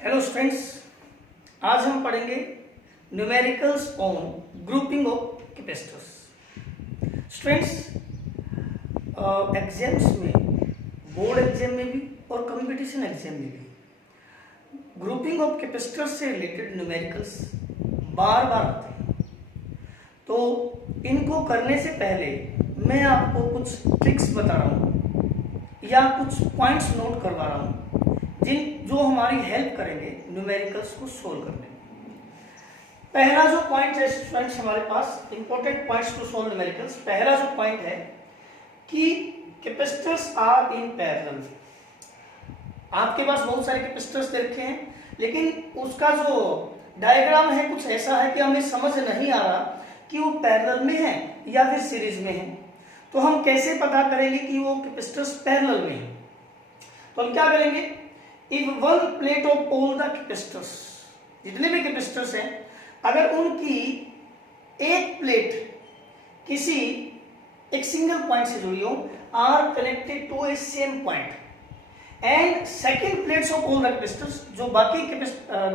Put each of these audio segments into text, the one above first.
Hello students, आज हम पढ़ेंगे numericals on grouping of capacitors. Students, exams में, बोर्ड एग्जाम में भी और कंपटीशन एग्जाम में भी ग्रुपिंग ऑफ कैपेसिटर्स से रिलेटेड न्यूमेरिकल्स बार बार आते हैं। तो इनको करने से पहले मैं आपको कुछ ट्रिक्स बता रहा हूँ या कुछ पॉइंट्स नोट करवा रहा हूँ जो हमारी हेल्प करेंगे न्यूमेरिकल्स को सोल्व करने में। पहला जो पॉइंट है स्टूडेंट्स, हमारे पास important points to solve numericals, पहला जो पॉइंट है कि कैपेसिटर्स आर इन पैरेलल। आपके पास बहुत सारे कैपेसिटर्स दे रखे हैं, लेकिन उसका जो डायग्राम है कुछ ऐसा है कि हमें समझ नहीं आ रहा कि वो पैरेलल में है या फिर सीरीज में है। तो हम कैसे पता करेंगे कि वो कैपेसिटर्स पैरेलल में है? तो हम क्या करेंगे, if one plate of all the capacitors, जितने भी कैपेसिटर्स हैं, अगर उनकी एक प्लेट किसी एक सिंगल पॉइंट से जुड़ी हो, are connected to a same point, and second plates of all the capacitors, जो बाकी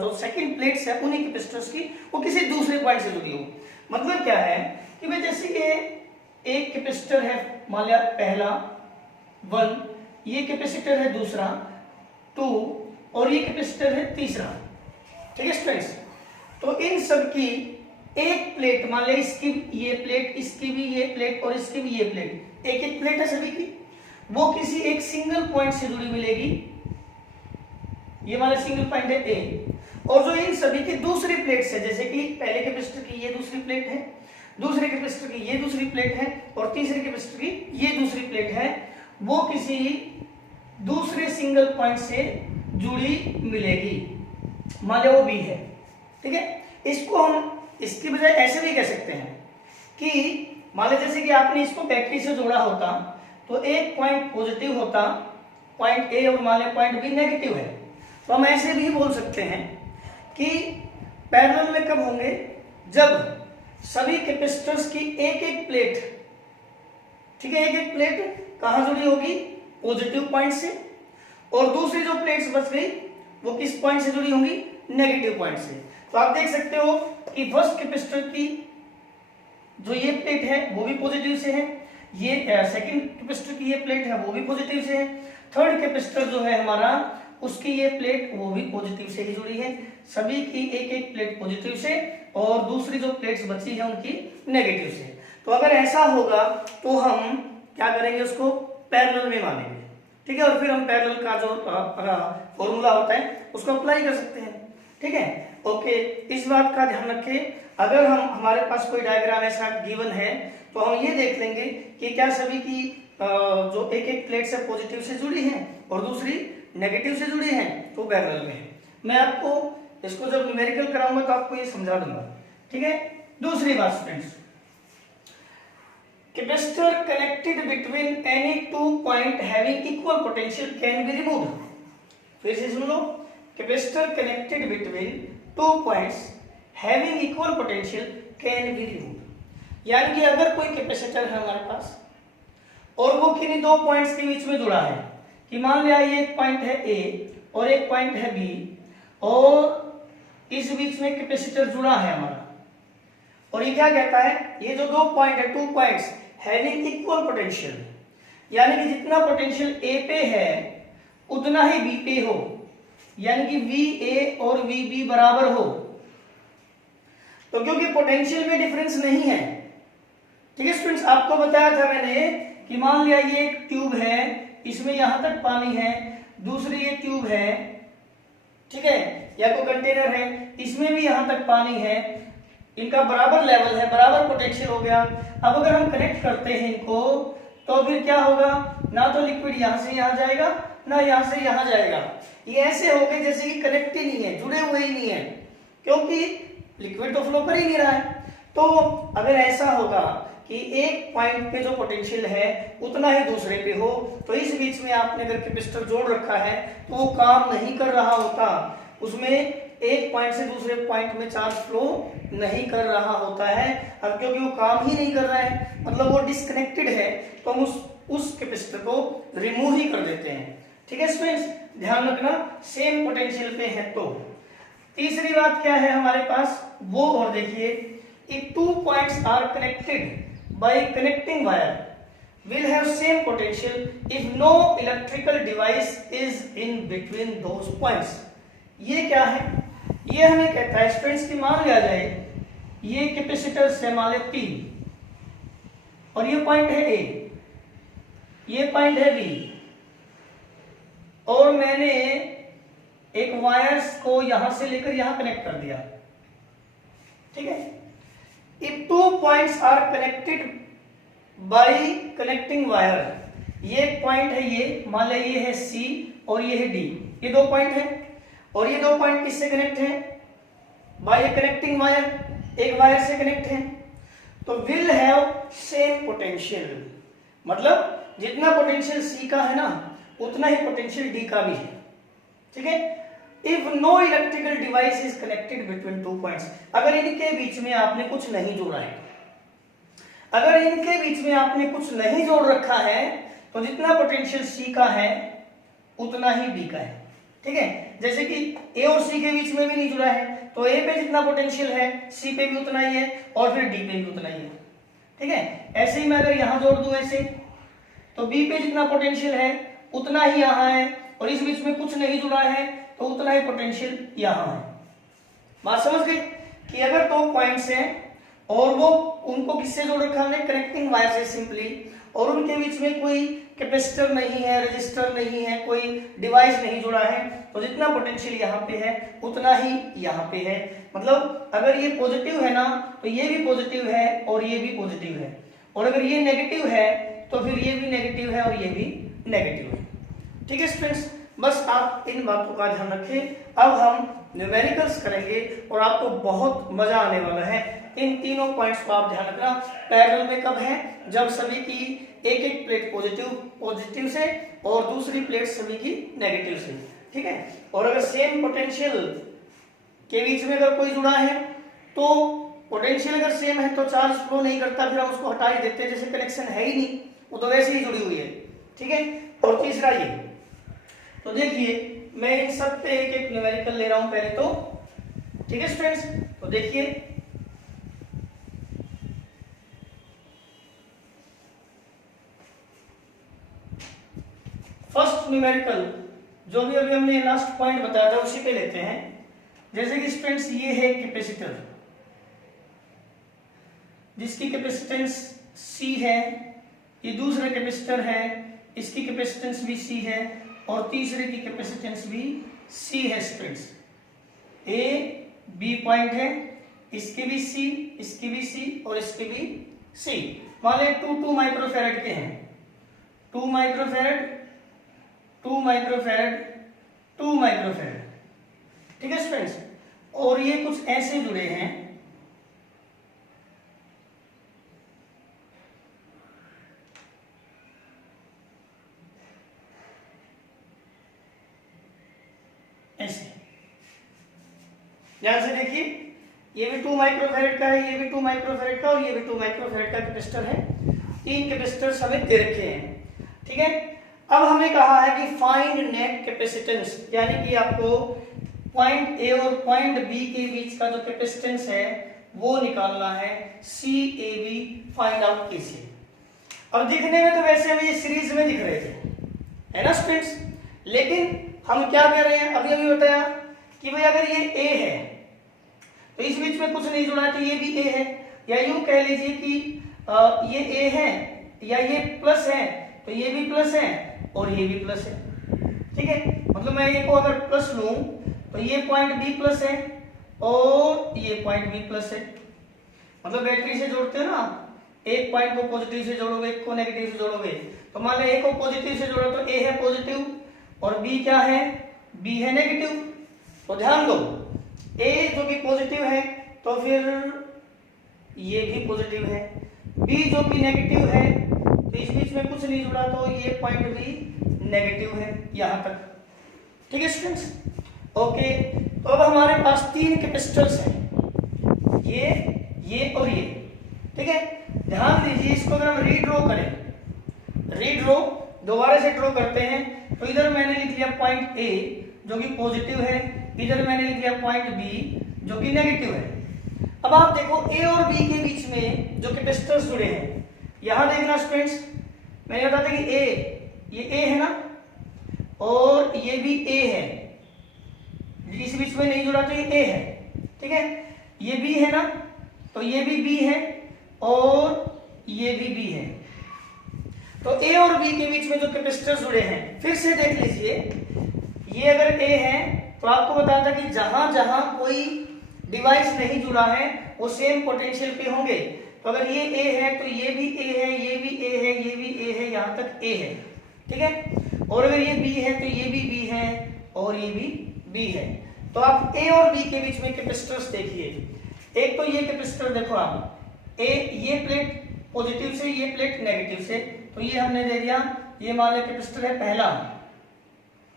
जो सेकेंड प्लेट्स है उन्हीं कैपेसिटर्स की, वो किसी दूसरे पॉइंट से जुड़ी हो। मतलब क्या है कि भाई जैसे कि एक कैपेसिटर है, मान लिया पहला 1, ये कैपेसिटर है दूसरा 2 और ये कैपेसिटर है तीसरा। ठीक है स्टूडेंट्स, तो इन सब की एक प्लेट, मान लिया इसकी ये प्लेट, इसकी भी ये प्लेट और इसकी भी ये प्लेट, एक एक प्लेट है सभी की, वो किसी एक सिंगल पॉइंट से जुड़ी मिलेगी। ये वाला सिंगल पॉइंट है ए, और जो इन सभी की दूसरी प्लेट्स है, जैसे कि पहले कैपेसिटर की ये दूसरी प्लेट है, दूसरे कैपेसिटर की ये दूसरी प्लेट है और तीसरे कैपेसिटर की ये दूसरी प्लेट है, वो किसी दूसरे सिंगल पॉइंट से जुड़ी मिलेगी। मान लो वो बी है। ठीक है, इसको हम इसकी बजाय ऐसे भी कह सकते हैं कि मान लो जैसे कि आपने इसको बैटरी से जोड़ा होता तो एक पॉइंट पॉजिटिव होता, पॉइंट ए, और मान लो पॉइंट बी नेगेटिव है। तो हम ऐसे भी बोल सकते हैं कि पैरेलल में कब होंगे, जब सभी कैपेसिटर्स की एक एक प्लेट, ठीक है, एक एक प्लेट कहां जुड़ी होगी, पॉजिटिव पॉइंट से, और दूसरी जो प्लेट्स बच गई वो किस पॉइंट से जुड़ी होंगी, नेगेटिव पॉइंट से। तो आप देख सकते हो कि फर्स्ट कैपेसिटर की जो ये प्लेट है वो भी पॉजिटिव से है, ये सेकंड कैपेसिटर की ये प्लेट है वो भी पॉजिटिव से है, थर्ड कैपेसिटर जो है हमारा उसकी ये प्लेट वो भी पॉजिटिव से ही जुड़ी है। सभी की एक एक प्लेट पॉजिटिव से और दूसरी जो प्लेट्स बची है उनकी नेगेटिव से। तो अगर ऐसा होगा तो हम क्या करेंगे, उसको पैरेलल में मानेंगे। ठीक है, और फिर हम पैरेलल का जो फॉर्मूला होता है उसको अप्लाई कर सकते हैं। ठीक है, ओके, इस बात का ध्यान रखें। अगर हमारे पास कोई डायग्राम ऐसा गिवन है तो हम ये देख लेंगे कि क्या सभी की जो एक एक प्लेट से पॉजिटिव से जुड़ी है और दूसरी नेगेटिव से जुड़ी है, तो पैरेलल में है। मैं आपको इसको जब न्यूमेरिकल कराऊंगा तो आपको ये समझा दूंगा। ठीक है, दूसरी बात students, capacitor connected between any two point having equal potential can be removed. फिर से सुन लो, capacitor connected between two points having equal potential can be removed. यानी कि अगर कोई कैपेसिटर है हमारे पास और वो किन्हीं दो पॉइंट्स के बीच में जुड़ा है, कि मान लिया ये एक पॉइंट है ए और एक पॉइंट है बी, और इस बीच में कैपेसिटर जुड़ा है हमारा, और ये क्या कहता है, ये जो दो पॉइंट है, to points having equal potential, यानी कि जितना पोटेंशियल ए पे है उतना ही बी पे हो, यानी कि वी ए और वी बी बराबर हो। तो क्योंकि पोटेंशियल में डिफरेंस नहीं है, ठीक है स्टूडेंट्स, आपको बताया था मैंने कि मान लिया ये एक ट्यूब है, इसमें यहां तक पानी है, दूसरी ये ट्यूब है, ठीक है, या कोई कंटेनर है, इसमें भी यहां तक पानी है, इनका बराबर लेवल है, बराबर पोटेंशियल हो गया। अब अगर हम कनेक्ट करते हैं इनको तो फिर क्या होगा, ना तो लिक्विड यहां से यहां जाएगा ना यहां से यहां जाएगा, ये ऐसे हो गए जैसे कि कनेक्ट ही नहीं है, जुड़े हुए ही नहीं है, क्योंकि लिक्विड तो फ्लो कर ही नहीं रहा है। तो अगर ऐसा होगा कि एक पॉइंट पे जो पोटेंशियल है उतना ही दूसरे पे हो, तो इस बीच में आपने अगर कैपेसिटर जोड़ रखा है तो वो काम नहीं कर रहा होता, उसमें एक पॉइंट से दूसरे पॉइंट में चार्ज फ्लो नहीं कर रहा होता है। अब क्योंकि वो काम ही नहीं कर रहा है, मतलब वो डिस्कनेक्टेड है, तो हम उस कैपेसिटर को रिमूव ही कर देते हैं। ठीक है स्टूडेंट्स, ध्यान रखना सेम पोटेंशियल पे है। तो तीसरी बात क्या है हमारे पास वो, और देखिए, if two points are connected by connecting wire will have same potential if no electrical device is in between those points। ये क्या है, ये हमें कहता है स्टूडेंट्स की मान लिया जाए ये कैपेसिटर से मान P और ये पॉइंट है A, ये पॉइंट है B, और मैंने एक वायर्स को यहां से लेकर यहां कनेक्ट कर दिया, ठीक है। If two points are connected by connecting wire, ये पॉइंट है, ये मान लिया ये है C और ये है D, ये दो पॉइंट है, और ये दो पॉइंट किससे कनेक्ट है, बाई कनेक्टिंग वायर, एक वायर से कनेक्ट है, तो विल हैव सेम पोटेंशियल, मतलब जितना पोटेंशियल C का है ना उतना ही पोटेंशियल D का भी है, ठीक है। If no electrical device is connected between two points, अगर इनके बीच में आपने कुछ नहीं जोड़ा है, अगर इनके बीच में आपने कुछ नहीं जोड़ रखा है तो जितना पोटेंशियल C का है उतना ही D का है, ठीक है। जैसे कि A और C के बीच में भी नहीं जुड़ा है तो A पे जितना पोटेंशियल है C पे भी उतना ही है और फिर D पे भी उतना ही है, ठीक है। ऐसे ही मैं अगर यहां जोड़ दूं ऐसे, तो B पे जितना पोटेंशियल है उतना ही यहां है, और इस बीच में कुछ नहीं जुड़ा है तो उतना ही पोटेंशियल यहां है। बात समझ गई कि अगर दो पॉइंट्स हैं और वो उनको किससे जोड़ रखा हमने, कनेक्टिंग वायर से सिंपली, और उनके बीच में कोई कैपेसिटर नहीं है, रेजिस्टर नहीं है, कोई डिवाइस नहीं जुड़ा है, तो जितना पोटेंशियल यहाँ पे है उतना ही यहाँ पे है। मतलब अगर ये पॉजिटिव है ना तो ये भी पॉजिटिव है और ये भी पॉजिटिव है, और अगर ये नेगेटिव है तो फिर ये भी नेगेटिव है और ये भी नेगेटिव है, ठीक है स्टूडेंट्स। बस आप इन बातों का ध्यान रखें। अब हम न्यूमेरिकल्स करेंगे और आपको बहुत मजा आने वाला है। इन तीनों पॉइंट्स को आप ध्यान रखना। पैरेलल में कब है, जब सभी की एक एक प्लेट पॉजिटिव से और दूसरी प्लेट सभी की नेगेटिव से, ठीक है। और अगर सेम पोटेंशियल के बीच में अगर कोई जुड़ा है तो पोटेंशियल अगर सेम है तो चार्ज फ्लो नहीं करता, फिर हम उसको हटा ही देते हैं, जैसे कनेक्शन है ही नहीं, वो तो वैसे ही जुड़ी हुई है, ठीक है। और तीसरा ये, तो देखिए मैं इन सब पे एक एक न्यूमेरिकल ले रहा हूं पहले तो, ठीक है स्टूडेंट्स। तो देखिए फर्स्ट न्यूमेरिकल जो भी अभी हमने लास्ट पॉइंट बताया था उसी पे लेते हैं। जैसे कि स्टूडेंट्स ये है कैपेसिटर जिसकी कैपेसिटेंस C है, ये दूसरा कैपेसिटर है इसकी कैपेसिटेंस भी C है, और तीसरे की कैपेसिटेंस भी C है स्टूडेंट्स। A B पॉइंट है, इसके भी C, इसकी भी C और इसके भी C। मान लें 2 माइक्रोफैरड के हैं, 2 माइक्रोफैरड 2 माइक्रोफैरड 2 माइक्रोफैरड, ठीक है स्टूडेंट्स। और ये कुछ ऐसे जुड़े हैं, ऐसे ध्यान से देखिए, ये भी 2 माइक्रोफैरड का है, ये भी 2 माइक्रोफैरड का और ये भी 2 माइक्रोफैरड का कैपेसिटर है। 3 कैपेसिटर्स हमें दे रखे हैं, ठीक है। अब हमें कहा है कि फाइंड नेट कैपेसिटेंस, यानी कि आपको पॉइंट ए और पॉइंट बी के बीच का जो कैपेसिटेंस है वो निकालना है, CAB फाइंड आउट कीजिए। अब दिखने में तो वैसे हमें ये सीरीज में दिख रहे थे, है ना स्टूडेंट्स, लेकिन हम क्या कर रहे हैं, अभी अभी बताया कि भाई अगर ये A है तो इस बीच में कुछ नहीं जुड़ा तो ये भी A है, या यूं कह लीजिए कि ये A है या ये प्लस है तो ये भी प्लस है और ये भी प्लस है, ठीक है। मतलब मैं ये को अगर प्लस लूं तो ये पॉइंट B प्लस है और ये पॉइंट B प्लस है। मतलब बैटरी से जोड़ते हैं ना, एक पॉइंट को पॉजिटिव से जोड़ोगे, एक को नेगेटिव से जोड़ोगे, तो मान लो A को पॉजिटिव से जोड़ो तो A है पॉजिटिव और B क्या है, B है नेगेटिव। तो ध्यान दो, A जो कि पॉजिटिव है तो फिर ये भी पॉजिटिव है, B जो कि नेगेटिव है तो इस बीच में कुछ नहीं जुड़ा तो ये पॉइंट भी नेगेटिव है यहां तक, ठीक है स्टूडेंट्स। ओके, तो अब हमारे पास 3 कैपेसिटर्स हैं, ये और ये, ठीक है। ध्यान दीजिए, इसको अगर हम रीड्रॉ करें, रीड्रॉ दोबारा से ड्रॉ करते हैं। तो इधर मैंने लिख लिया पॉइंट ए जो कि पॉजिटिव है, इधर मैंने लिख लिया पॉइंट बी जो कि नेगेटिव है। अब आप देखो ए और बी के बीच में जो कैपेसिटर्स जुड़े हैं, यहां देखना स्टूडेंट्स, मैंने बता था कि ये ए है ना, और ये भी ए है, इस बीच में नहीं जुड़ा तो ये ए है, ठीक है। ये बी है ना, तो ये भी बी है और ये भी बी है। तो ए और बी के बीच में जो कैपेसिटर जुड़े हैं, फिर से देख लीजिए, ये अगर ए है तो आपको बताया था कि जहां जहां कोई डिवाइस नहीं जुड़ा है वो सेम पोटेंशियल पे होंगे। तो अगर ये ए है तो ये भी ए है, ये भी ए है, ये भी ए है, यहां तक ए है, ठीक है। और अगर ये बी है तो ये भी बी है और ये भी बी है। तो आप ए और बी के बीच में कैपेसिटर्स देखिए। एक तो ये कैपेसिटर देखो आप, ये प्लेट पॉजिटिव से, ये प्लेट नेगेटिव से, तो ये हमने दे दिया, ये मान लिया कैपेसिटर है पहला,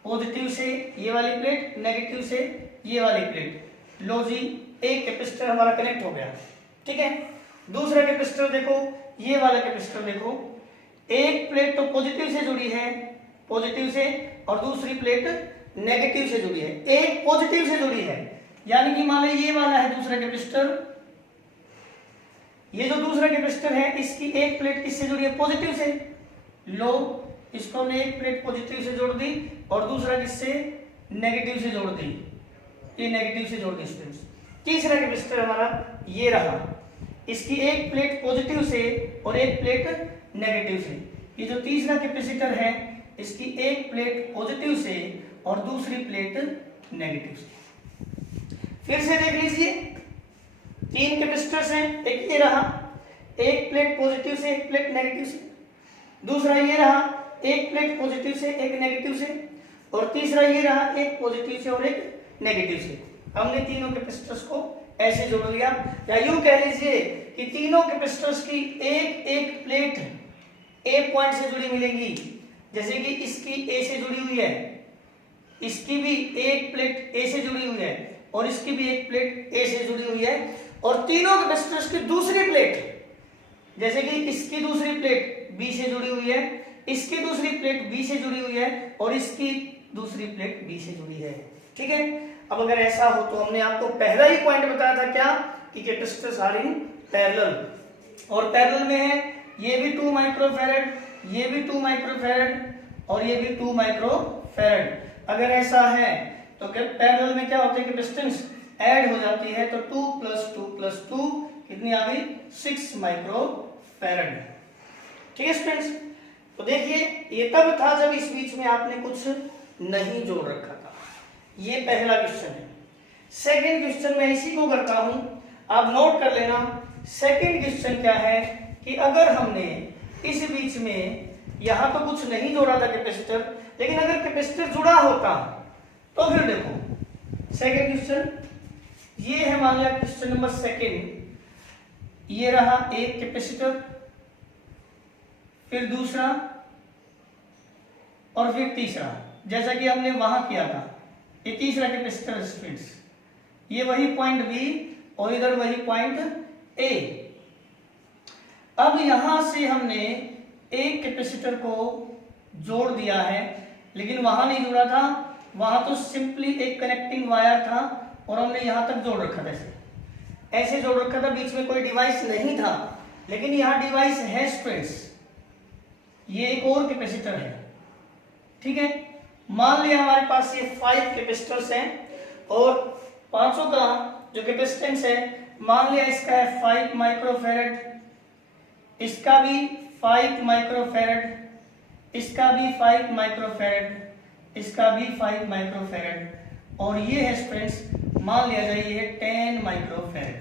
पॉजिटिव से ये वाली प्लेट, नेगेटिव से ये वाली प्लेट। लो जी, एक कैपेसिटर हमारा कनेक्ट हो गया, ठीक है। दूसरा कैपेसिटर देखो, ये वाला कैपेसिटर देखो, एक प्लेट तो पॉजिटिव से जुड़ी है, पॉजिटिव से, और दूसरी प्लेट नेगेटिव से जुड़ी है। एक पॉजिटिव से जुड़ी है, यानी कि मान लो ये वाला है दूसरा कैपेसिटर, ये जो दूसरा कैपेसिटर है इसकी एक प्लेट किससे जुड़ी है? पॉजिटिव से। लो, इसको हमने एक प्लेट पॉजिटिव से जोड़ दी और दूसरा किससे? नेगेटिव से जोड़ दी, ये नेगेटिव से जोड़ दी स्टूडेंट्स। तीसरा कैपेसिटर हमारा ये रहा, इसकी एक प्लेट पॉजिटिव से और एक प्लेट नेगेटिव से। ये जो तीसरा कैपेसिटर है इसकी एक प्लेट पॉजिटिव से और दूसरी प्लेट नेगेटिव से। फिर से देख लीजिए, तीन कैपेसिटर्स हैं, एक ये रहा, एक प्लेट पॉजिटिव से एक प्लेट नेगेटिव से, दूसरा ये रहा, एक प्लेट पॉजिटिव से एक नेगेटिव से, और तीसरा ये रहा, एक पॉजिटिव से और एक नेगेटिव से। हमने तीनों कैपेसिटर्स को ऐसे जोड़ लिया, या यूं कह लीजिए कि तीनों कैपेसिटर्स की एक एक प्लेट ए पॉइंट से जुड़ी मिलेंगी। जैसे कि इसकी ए से जुड़ी हुई है, इसकी भी एक प्लेट ए से जुड़ी हुई है और इसकी भी एक प्लेट ए से जुड़ी हुई है, और तीनों कैपेसिटर्स की दूसरी प्लेट, जैसे कि इसकी दूसरी प्लेट बी से जुड़ी हुई है, इसकी दूसरी प्लेट बी से जुड़ी हुई है और इसकी दूसरी प्लेट बी से जुड़ी है, ठीक है। अब अगर ऐसा हो तो हमने आपको पहला ही पॉइंट बताया था क्या, कि कैपेसिटर्स आर इन पैरेलल, और पैरेलल में है ये भी 2 माइक्रोफैरड, ये भी 2 माइक्रोफैरड और ये भी 2 माइक्रोफैरड। अगर ऐसा है तो पैरेलल में क्या होता है, कैपेसिटेंस ऐड हो जाती है, तो 2 + 2 + 2 कितनी आ गई? 6 माइक्रोफैरड, ठीक है स्टूडेंट्स। तो देखिए, ये तब था जब इस बीच में आपने कुछ नहीं जोड़ रखा था। ये पहला क्वेश्चन है। सेकंड क्वेश्चन मैं इसी को करता हूं, आप नोट कर लेना। सेकंड क्वेश्चन क्या है कि अगर हमने इस बीच में यहां तो कुछ नहीं जोड़ा था कैपेसिटर, लेकिन अगर कैपेसिटर जुड़ा होता तो फिर देखो सेकंड क्वेश्चन ये है, मान लिया क्वेश्चन नंबर सेकंड, ये रहा एक कैपेसिटर, फिर दूसरा और फिर तीसरा, जैसा कि हमने वहां किया था। ये तीसरा कैपेसिटर स्टूडेंट्स, ये वही पॉइंट बी और इधर वही पॉइंट ए। अब यहां से हमने एक कैपेसिटर को जोड़ दिया है, लेकिन वहां नहीं जुड़ा था, वहां तो सिंपली एक कनेक्टिंग वायर था और हमने यहां तक जोड़ रखा था, ऐसे जोड़ रखा था, बीच में कोई डिवाइस नहीं था। लेकिन यहां डिवाइस है स्टूडेंट्स, ये एक और कैपेसिटर है, ठीक है। मान लिया हमारे पास ये 5 कैपेसिटर्स हैं और पांचों का जो कैपेसिटेंस है, मान लिया इसका है 5 माइक्रोफैरड, इसका भी 5 माइक्रोफैरड, इसका भी 5 माइक्रोफैरड, इसका भी 5 माइक्रोफैरड, और ये है स्टूडेंट्स, मान लिया जाए ये 10 माइक्रोफैरड,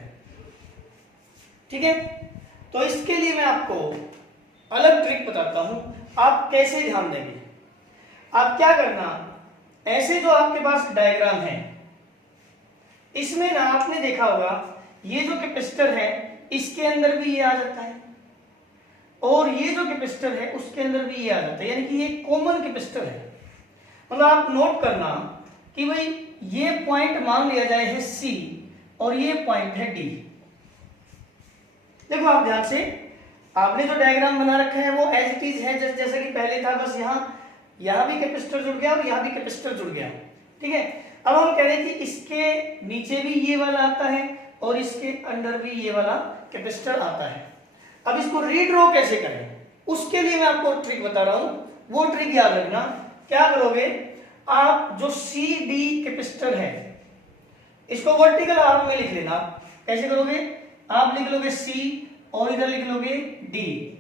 ठीक है। तो इसके लिए मैं आपको अलग ट्रिक बताता हूं, आप कैसे ध्यान देंगे। आप क्या करना, ऐसे जो आपके पास डायग्राम है, इसमें ना आपने देखा होगा ये जो कैपेसिटर है इसके अंदर भी ये आ जाता है, और ये जो कैपेसिटर है उसके अंदर भी ये आ जाता है, यानी कि ये कॉमन कैपेसिटर है। मतलब आप नोट करना कि भाई ये पॉइंट मान लिया जाए है C और ये पॉइंट है D। देखो आप ध्यान से, आपने जो डायग्राम बना रखा है वो एज इट इज है जैसे कि पहले था, बस यहाँ भी कैपेसिटर जुड़ गया और यहाँ भी कैपेसिटर जुड़ गया। ठीक है, अब हम कह रहे हैं कि इसके नीचे भी ये वाला आता है और इसके अंदर भी ये वाला कैपेसिटर आता है। अब इसको रीड्रॉ कैसे करें, उसके लिए मैं आपको ट्रिक बता रहा हूं, वो ट्रिक याद रखना। क्या करोगे आप, जो सी डी कैपेसिटर है इसको वर्टिकल आर्म में लिख लेना। कैसे करोगे, आप लिख लोगे सी और इधर लिख लोगे डी।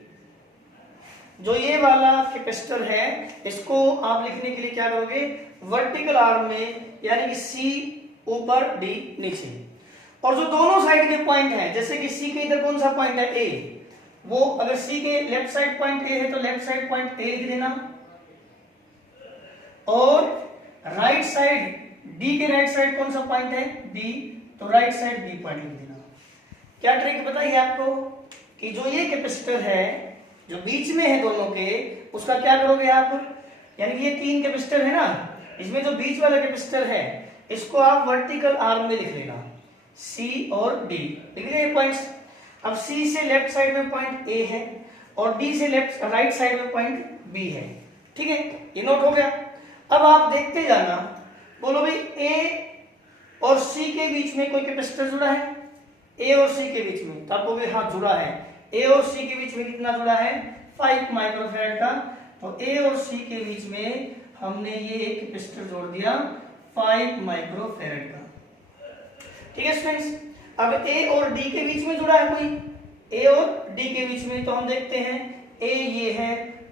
जो ये वाला कैपेसिटर है इसको आप लिखने के लिए क्या करोगे, वर्टिकल आर्म में, यानी कि सी ऊपर डी नीचे। और जो दोनों साइड के पॉइंट हैं, जैसे कि सी के इधर कौन सा पॉइंट है, ए, वो अगर सी के लेफ्ट साइड पॉइंट ए है तो लेफ्ट साइड पॉइंट ए लिख देना, और राइट साइड डी के राइट साइड कौन सा पॉइंट है, बी, तो राइट साइड बी पॉइंट लिख देना। क्या ट्रिक बताइए आपको कि जो ये कैपेसिटर है जो बीच में है दोनों के, उसका क्या करोगे आप, यानी कि ये 3 कैपेसिटर है ना, इसमें जो बीच वाला कैपेसिटर है इसको आप वर्टिकल आर्म में लिख लेना, सी और डी लिख लिया पॉइंट्स। अब सी से लेफ्ट साइड में पॉइंट ए है और डी से लेफ्ट राइट साइड में पॉइंट बी है। ठीक है, ये नोट हो गया। अब आप देखते जाना, बोलो भाई ए और सी के बीच में कोई कैपेसिटर जुड़ा है, ए और सी के बीच में, तो आप बोलोगे हाँ जुड़ा है। ए और सी के बीच में कितना जुड़ा है, 5 माइक्रोफैराड का। तो ए और सी के बीच में हमने ये एक कैपेसिटर जोड़ दिया 5 माइक्रोफैराड का। ठीक है स्टूडेंट्स, अब ए और डी के बीच में जुड़ा है कोई, ए और डी के बीच में, तो हम देखते हैं ए ये है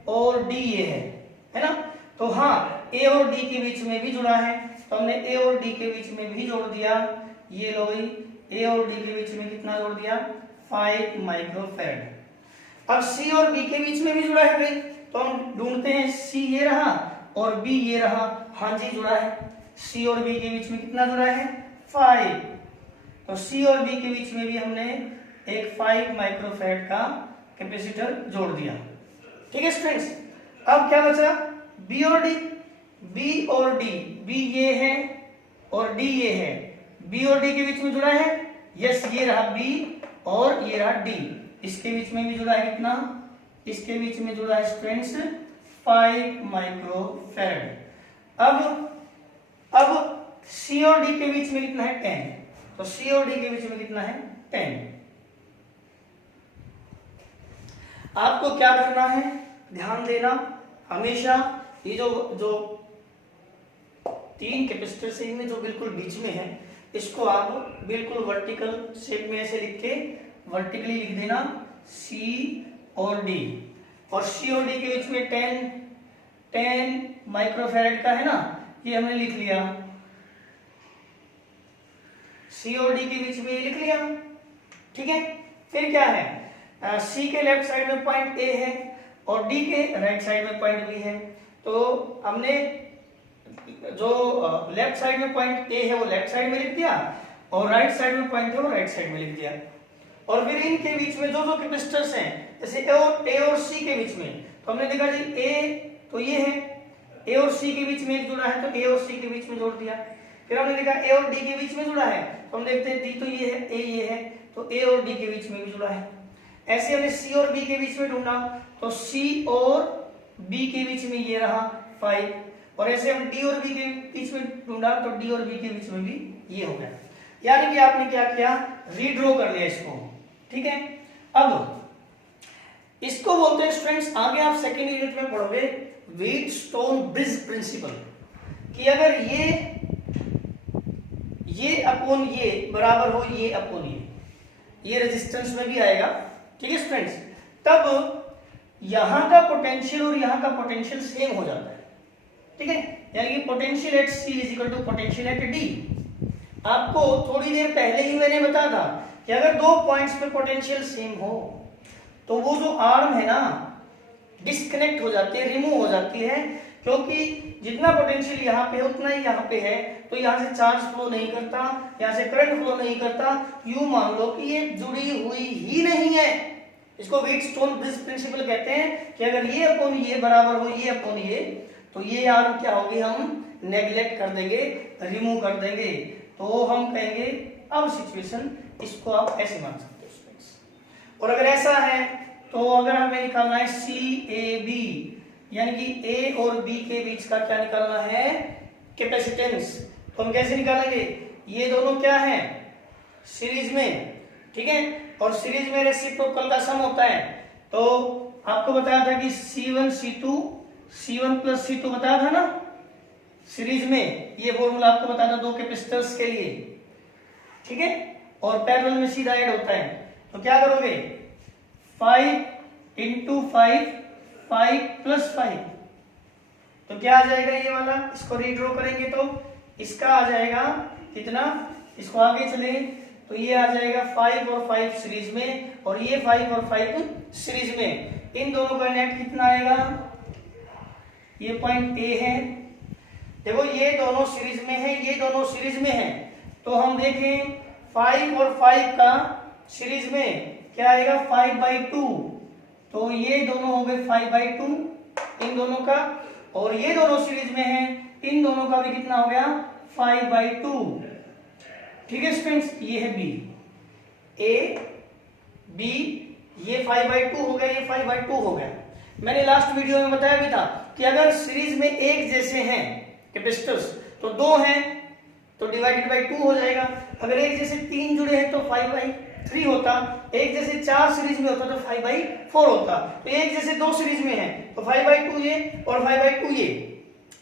और डी ये है ना, तो हाँ ए और डी के बीच में भी जुड़ा है, तो हमने ए और डी के बीच में भी जोड़ दिया। ये लो भाई, ए और डी के बीच में कितना जोड़ दिया, 5 माइक्रोफैराड। अब सी और बी के बीच में भी जुड़ा है भाई, तो हम ढूंढते हैं, सी ये रहा और बी ये रहा, हाँ जी जुड़ा है। सी और बी के बीच में कितना जुड़ा है, 5, तो सी और बी के बीच में भी हमने एक 5 माइक्रोफैराड का कैपेसिटर जोड़ दिया। ठीक है स्टूडेंट्स, अब क्या बचा, बी और डी, बी और डी, बी ये है और डी ये है, बी और डी के बीच में जुड़ा है, यस ये रहा बी और ये रहा डी, इसके बीच में भी जुड़ा है कितना, इसके बीच में जुड़ा है स्टूडेंट्स 5 माइक्रोफैराड। अब सी और डी के बीच में कितना है, 10, तो सी और डी के बीच में कितना है, 10। आपको क्या करना है, ध्यान देना हमेशा, ये जो 3 कैपेसिटर से इनमें जो बिल्कुल बीच में है इसको आप बिल्कुल वर्टिकल शेप में ऐसे लिख के वर्टिकली लिख देना, सी और डी, और सी और डी के बीच में 10 माइक्रोफैराड का है ना, ये हमने लिख लिया, सी और डी के बीच में लिख लिया। ठीक है, फिर क्या है, सी के लेफ्ट साइड में पॉइंट ए है और डी के राइट साइड में पॉइंट बी है, तो हमने जो लेफ्ट साइड में पॉइंट ए है वो लेफ्ट साइड में लिख दिया और राइट साइड में पॉइंट है वो राइट साइड में लिख दिया। और फिर इनके बीच में जो कैपेसिटर्स हैं, जैसे ए और सी के बीच में, तो हमने देखा जी ए तो ये है, ए और सी के बीच में एक जुड़ा है तो ए और सी के बीच में जोड़ दिया। फिर हमने देखा ए और डी के बीच में जुड़ा है, तो हम देखते हैं डी तो ये है, ए ये है, तो ए और डी के बीच में भी जुड़ा है। ऐसे हमने सी और बी के बीच में ढूंढा, तो सी और बी के बीच में ये रहा 5, और ऐसे हम डी और बी के बीच में ढूंढा तो डी और बी के बीच में भी ये हो गया। यानी कि आपने क्या किया, रीड्रॉ कर लिया इसको। ठीक है, अब इसको बोलते हैं स्टूडेंट्स, आगे आप सेकेंड यूनिट में पढ़ोगे व्हीटस्टोन ब्रिज प्रिंसिपल, कि अगर ये अपॉन ये बराबर हो ये अपॉन ये रेजिस्टेंस में भी आएगा। ठीक है स्टूडेंट्स, तब यहां का पोटेंशियल और यहां का पोटेंशियल सेम हो जाता है। ठीक है, यानी कि potential at C is equal to potential at D. आपको थोड़ी देर पहले ही मैंने बताया था कि अगर 2 पॉइंट्स पे पोटेंशियल सेम हो तो वो जो आर्म है ना डिस्कनेक्ट हो जाती है, रिमूव हो जाती है, क्योंकि जितना पोटेंशियल यहाँ पे है उतना ही यहाँ पे है, तो यहाँ से चार्ज फ्लो नहीं करता, यहाँ से करंट फ्लो नहीं करता। यूं मान लो कि ये जुड़ी हुई ही नहीं है। इसको व्हीटस्टोन ब्रिज प्रिंसिपल कहते हैं कि अगर ये अपॉन ये बराबर हो ये अपॉन ये, तो ये आर्म क्या होगी, हम नेग्लेक्ट कर देंगे, रिमूव कर देंगे, तो हम कहेंगे अब सिचुएशन, इसको आप ऐसे मान सकते हो। और अगर ऐसा है तो अगर हमें निकालना है CAB यानी कि A और B के बीच का क्या निकालना है, कैपेसिटेंस, तो हम कैसे निकालेंगे, ये दोनों क्या है, सीरीज में, ठीक है, और सीरीज में रेसिप्रोकल का सम होता है। तो आपको बताया था कि C1 प्लस C2 बताया था ना सीरीज में, ये फॉर्मूला आपको बताया था दो कैपेसिटर्स के लिए, ठीक है, और पैरेलल में सीधा ऐड होता है। तो क्या करोगे, 5 इंटू 5 प्लस 5, तो क्या आ जाएगा ये वाला, इसको रीड्रॉ करेंगे तो इसका आ जाएगा कितना, इसको आगे चले तो ये आ जाएगा 5 और 5 सीरीज में, और ये 5 और 5 सीरीज में, इन दोनों का नेट कितना आएगा, ये पॉइंट A है, देखो ये दोनों सीरीज में है, ये दोनों सीरीज में है, तो हम देखें 5 और 5 का सीरीज में क्या आएगा 5/2, तो ये दोनों हो गए 5/2 इन दोनों का, और ये दोनों सीरीज में है, इन दोनों का भी कितना हो गया 5/2, ठीक है स्टूडेंट्स, ये है B, A B, ये 5/2 हो गया, ये 5/2 हो गया। मैंने लास्ट वीडियो में बताया भी था कि अगर सीरीज में एक जैसे हैं कैपेसिटर्स तो 2 हैं तो डिवाइडेड बाय 2 हो जाएगा, अगर एक जैसे 3 जुड़े हैं तो 5/3 होता, एक जैसे 4 सीरीज में होता तो 5/4 होता, तो एक जैसे 2 सीरीज में है तो 5/2 ये और 5/2 ये,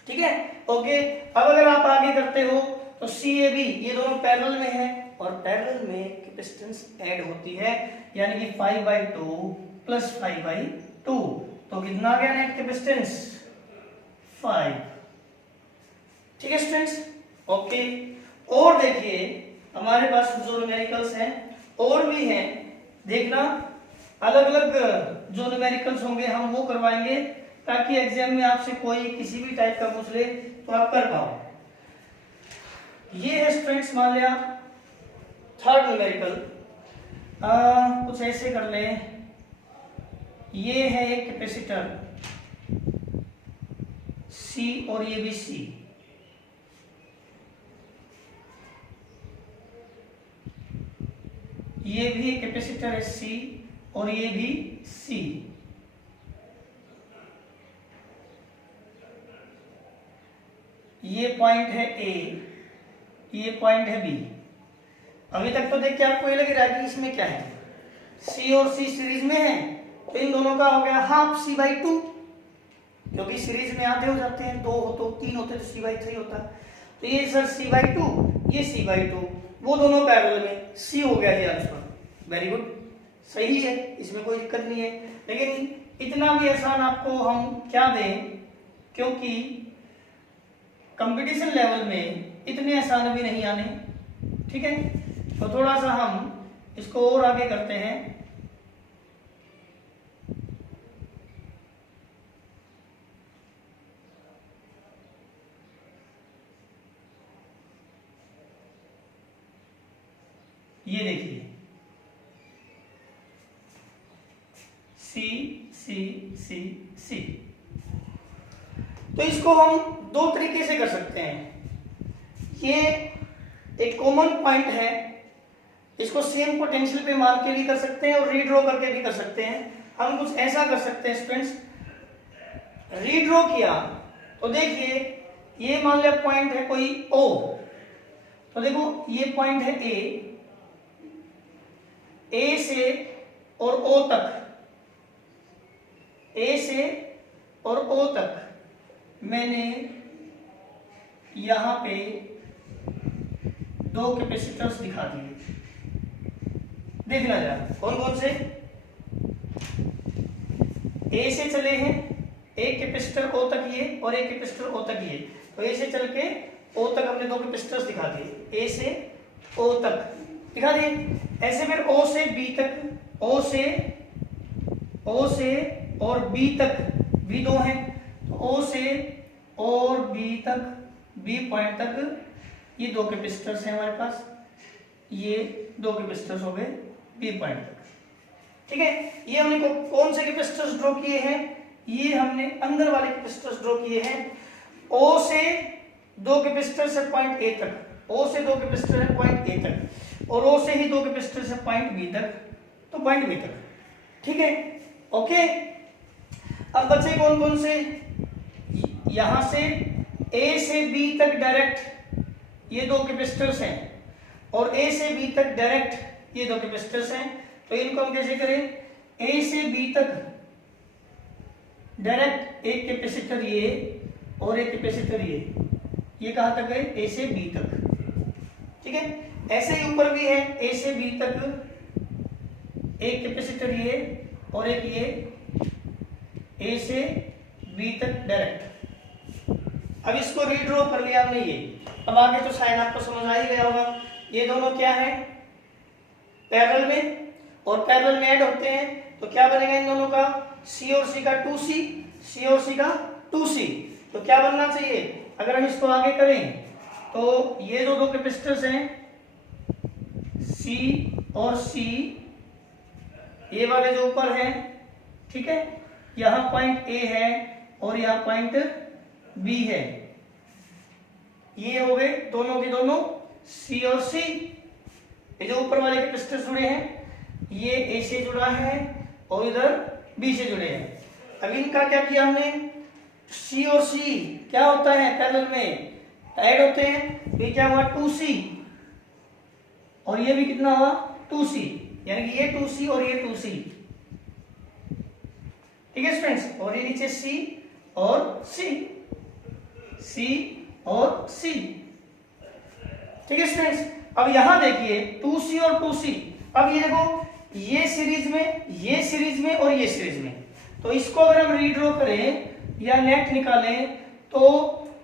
ठीक है, ओके। अब अगर आप आगे करते हो तो CAB ये दोनों पैरेलल में है, और पैरेलल में कैपेसिटेंस ऐड होती है, यानी कि 5/2 प्लस 5/2, तो कितना आ गया नेट कैपेसिटेंस 5, ठीक है स्टूडेंट्स, ओके। और देखिए हमारे पास जो न्यूमेरिकल्स हैं और भी हैं, देखना अलग अलग जो न्यूमेरिकल्स होंगे हम वो करवाएंगे, ताकि एग्जाम में आपसे कोई किसी भी टाइप का पूछ ले तो आप कर पाओ। ये है स्टूडेंट्स मान लिया थर्ड न्यूमेरिकल, कुछ ऐसे कर ले, ये है एक कैपेसिटर C और ये भी C, ये भी एक कैपेसिटर है C और ये भी C, ये पॉइंट है A, ये पॉइंट है B। अभी तक तो देख के आपको ये लग रहा है कि इसमें क्या है, C और C सीरीज में है, तो इन दोनों का हो गया हाफ C/2, क्योंकि सीरीज में आधे हो जाते हैं, 2 हो तो 3 होते तो C/3 होता, तो ये सर C/2, ये C/2, वो दोनों पैरेलल में, C हो गया जी आंसर, वेरी गुड, सही है, इसमें कोई दिक्कत नहीं है। लेकिन इतना भी आसान आपको हम क्या दें, क्योंकि कंपटीशन लेवल में इतने आसान भी नहीं आने, ठीक है, तो थोड़ा सा हम इसको और आगे करते हैं। ये देखिए C C C C, तो इसको हम दो तरीके से कर सकते हैं। ये एक कॉमन पॉइंट है, इसको सेम पोटेंशियल पे मान के भी कर सकते हैं और रीड्रॉ करके भी कर सकते हैं। हम कुछ ऐसा कर सकते हैं स्टूडेंट्स, रीड्रॉ किया तो देखिए ये मान लिया पॉइंट है कोई O, तो देखो ये पॉइंट है A से और O तक, A से और O तक मैंने यहां पे 2 कैपेसिटर्स दिखा दिए, देखना जरा कौन कौन से, A से चले हैं एक कैपेसिटर O तक ये और एक कैपेसिटर O तक ये, तो A से चल के O तक हमने 2 कैपेसिटर्स दिखा दिए, A से O तक दिखा दिए। ऐसे फिर O से B तक, O से और B तक, B 2 है, तो O से और B तक, B पॉइंट तक ये 2 कैपेसिटर्स हैं हमारे पास, ये 2 कैपेसिटर्स हो गए B पॉइंट तक, ठीक है। ये हमने कौन से कैपेसिटर्स ड्रॉ किए हैं, ये हमने अंदर वाले कैपेसिटर्स ड्रॉ किए हैं। O से 2 कैपेसिटर्स है पॉइंट A तक, O से 2 कैपेसिटर है पॉइंट A तक, और O से ही 2 कैपेसिटर्स है पॉइंट B तक, तो पॉइंट B तक, ठीक है, ओके, अब बचे कौन कौन से, यहां से ए से बी तक डायरेक्ट ये दो कैपेसिटर्स हैं और ए से बी तक डायरेक्ट ये दो कैपेसिटर्स हैं। तो इनको हम कैसे करें, ए से बी तक डायरेक्ट एक कैपेसिटर ये और एक कैपेसिटर ये कहां तक है, ए से बी तक, ठीक है। ऐसे ही ऊपर भी है, ए से बी तक एक कैपेसिटर ये और एक ये, ए से बी तक डायरेक्ट। अब इसको रीड्रॉ कर लिया हमने ये, अब आगे तो साइन आपको समझ आ ही गया होगा। ये दोनों क्या है, पैरेलल में, और पैरेलल में ऐड होते हैं तो क्या बनेगा इन दोनों का, सी और सी का 2C, सी और सी का 2C। तो क्या बनना चाहिए, अगर हम इसको आगे करें तो ये जो दो कैपेसिटर्स हैं C और C, ये वाले जो ऊपर है, ठीक है, यहां पॉइंट A है और यहां पॉइंट B है, ये हो गए दोनों के दोनों C और C। ये जो ऊपर वाले कैपेसिटर जुड़े हैं ये A से जुड़ा है और इधर B से जुड़े हैं। अब इनका क्या किया हमने, C और C क्या होता है पैरेलल में ऐड होते हैं, ये क्या हुआ 2C और ये भी कितना हुआ 2C, यानी कि ये 2C और ये 2C, ठीक है फ्रेंड्स। और ये नीचे C और C, C और C, ठीक है फ्रेंड्स। अब यहां देखिए 2C और 2C, अब ये देखो ये सीरीज में, ये सीरीज में और ये सीरीज में, तो इसको अगर हम रीड्रॉ करें या नेट निकालें तो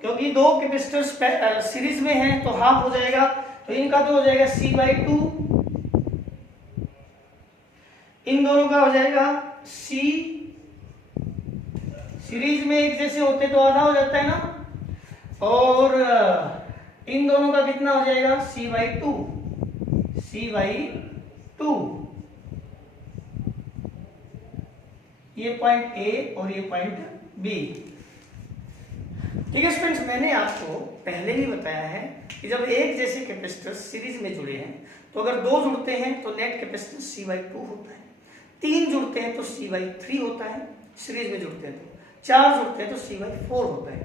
क्योंकि दो कैपेसिटर्स सीरीज में हैं तो हाफ हो जाएगा, तो इनका तो हो जाएगा C/2, इन दोनों का हो जाएगा C, सीरीज में एक जैसे होते तो आधा हो जाता है ना, और इन दोनों का कितना हो जाएगा C/2, C/2, ये पॉइंट A और ये पॉइंट B, ठीक है फ्रेंड्स। मैंने आपको पहले ही बताया है कि जब एक जैसे कैपेसिटर सीरीज में जुड़े हैं तो अगर दो जुड़ते हैं तो नेट कैपेसिटेंस C/2 होता है, तीन जुड़ते हैं तो C/3 होता है, सीरीज में जुड़ते हैं तो, चार जुड़ते हैं तो C/4 होता है।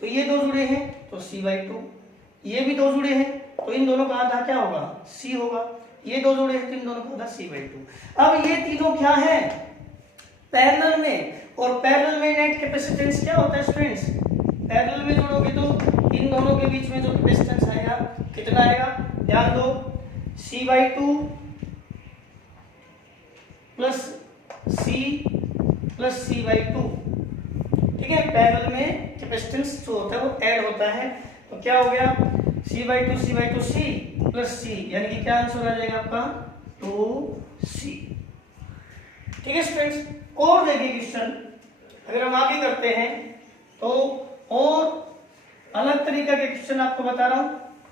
तो ये दो जुड़े हैं तो C/2, ये भी दो जुड़े हैं तो इन दोनों का आधा क्या होगा C होगा, ये दो जुड़े हैं तो इन दोनों का आधा C/2। अब ये तीनों क्या है पैरेलल में, और पैरेलल में नेट कैपेसिटेंस क्या होता है फ्रेंड्स, पैरेलल में जोड़ोगे तो इन दोनों के बीच में जो कैपेसिटेंस आएगा कितना आएगा, ध्यान दो C/2 plus C plus C/2, ठीक है। पैरेलल में कैपेसिटेंस जो होता है वो ऐड होता है, तो क्या हो गया C/2 C प्लस C, यानी कि क्या आंसर आ जाएगा आपका 2C, ठीक है फ्रेंड्स। और देखिए क्वेश्चन अगर हम आगे करते हैं तो और अलग तरीका के क्वेश्चन आपको बता रहा हूं,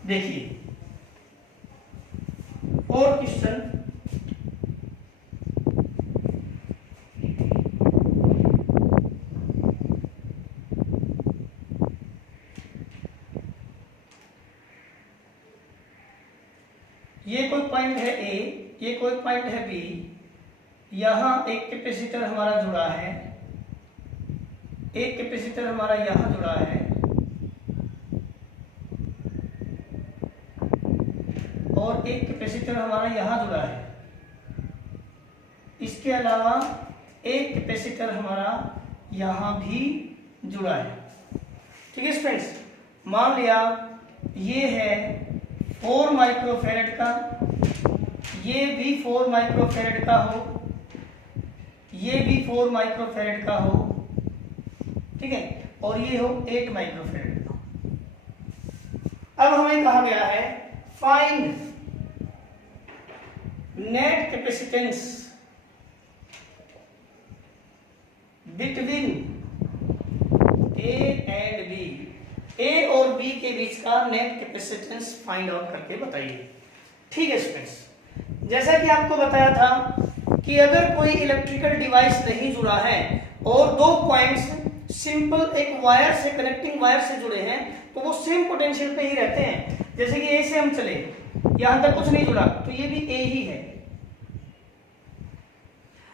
देखिए और क्वेश्चन, ये कोई पॉइंट है A, ये कोई पॉइंट है B, यहां एक कैपेसिटर हमारा जुड़ा है, एक कैपेसिटर हमारा यहां जुड़ा है और एक कैपेसिटर हमारा यहां जुड़ा है, इसके अलावा एक कैपेसिटर हमारा यहां भी जुड़ा है, ठीक है फ्रेंड्स। मान लिया ये है 4 माइक्रोफैरेड का, ये भी 4 माइक्रोफैरेड का हो, ये भी 4 माइक्रोफैरेड का हो, ठीक है, और ये हो 8 माइक्रोफैरेड का। अब हमें कहा गया है find net capacitance between A and B, A और B के बीच का नेट कैपेसिटेंस फाइंड आउट करके बताइए, ठीक है स्टूडेंट्स। जैसा कि आपको बताया था कि अगर कोई इलेक्ट्रिकल डिवाइस नहीं जुड़ा है और दो पॉइंट्स सिंपल एक वायर से, कनेक्टिंग वायर से जुड़े हैं तो वो सेम पोटेंशियल पे ही रहते हैं। जैसे कि A से हम चले, यहां तक कुछ नहीं जुड़ा तो ये भी A ही है,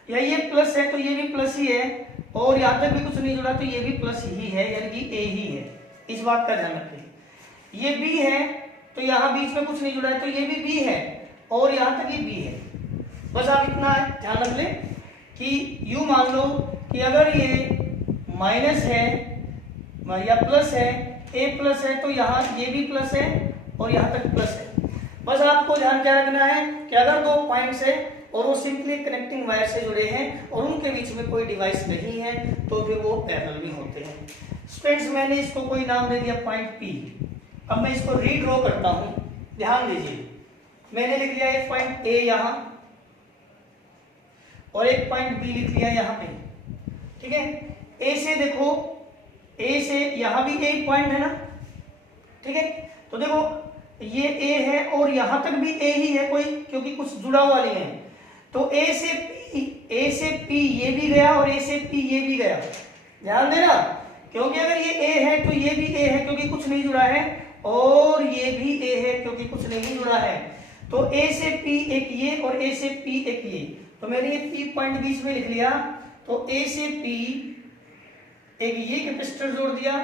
या ये प्लस है तो ये भी प्लस ही है, और यहाँ तक भी कुछ नहीं जुड़ा तो ये भी प्लस ही है, यानी कि ए ही है। इस बात का ध्यान रखें। ये बी है तो यहाँ बीच में कुछ नहीं जुड़ा है तो ये भी बी है, और यहाँ तक ये बी है। बस आप इतना ध्यान रख लें कि यूं मान लो कि अगर ये माइनस है या प्लस है, ए प्लस है तो यहाँ ये भी प्लस है और यहाँ तक प्लस है। बस आपको ध्यान क्या रखना है कि अगर दो पॉइंट्स है और वो सिंपली कनेक्टिंग वायर से जुड़े हैं और उनके बीच में कोई डिवाइस नहीं है तो फिर वो पैरेलल भी होते हैं। स्टूडेंट्स, मैंने इसको कोई नाम दे दिया पॉइंट पी। अब मैं इसको रीड्रॉ करता हूं, ध्यान दीजिए। मैंने लिख लिया एक पॉइंट ए यहां और एक पॉइंट बी लिख लिया यहां पे, ठीक है। ए से देखो, ए से यहां भी एक पॉइंट है ना, ठीक है। तो देखो ये ए है और यहां तक भी ए ही है कोई, क्योंकि कुछ जुड़ा हुआ नहीं है। तो ए से पी ये भी गया और ए से पी ये भी गया। ध्यान देना, क्योंकि अगर ये ए है तो ये भी ए है क्योंकि कुछ नहीं जुड़ा है, और ये भी ए है क्योंकि कुछ नहीं जुड़ा है। तो ए से पी एक ये और ए से पी एक ये, तो मैंने ये पी पॉइंट बीच में लिख लिया। तो ए से पी एक ये कैपेसिटर जोड़ दिया,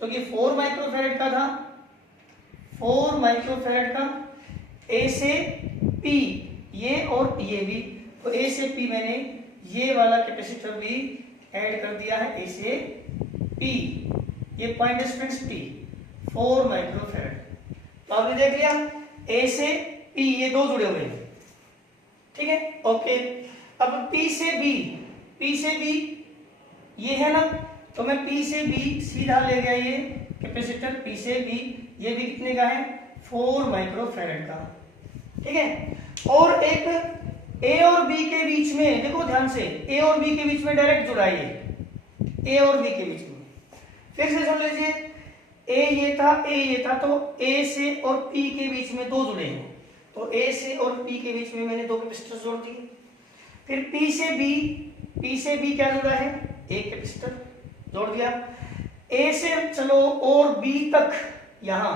तो ये 4 माइक्रोफैरड का था, 4 माइक्रोफैरड का। ए से पी ये और ये भी, तो ए से पी मैंने ये वाला कैपेसिटर भी ऐड कर दिया है। ए से पी ये पॉइंट स्टूडेंट्स पी 4 माइक्रोफैरड। तो आपने देख लिया ए से पी ये दो जुड़े हुए हैं, ठीक है, ओके। अब पी से बी ये है ना, तो मैं पी से बी सीधा ले गया ये कैपेसिटर पी से बी, ये भी कितने का है 4 माइक्रोफैरड का, ठीक है। और एक ए और बी के बीच में देखो ध्यान से, ए और बी के बीच में डायरेक्ट जुड़ा है ये, ए और बी के बीच में। फिर से सुन लीजिए, ए ये था, तो ए से और पी के बीच में दो जुड़े हैं, तो ए से और पी के बीच में मैंने दो कैपेसिटर जोड़ दिए। फिर पी से बी क्या जुड़ा है, एक कैपेसिटर जोड़ दिया। ए से चलो और बी तक, यहां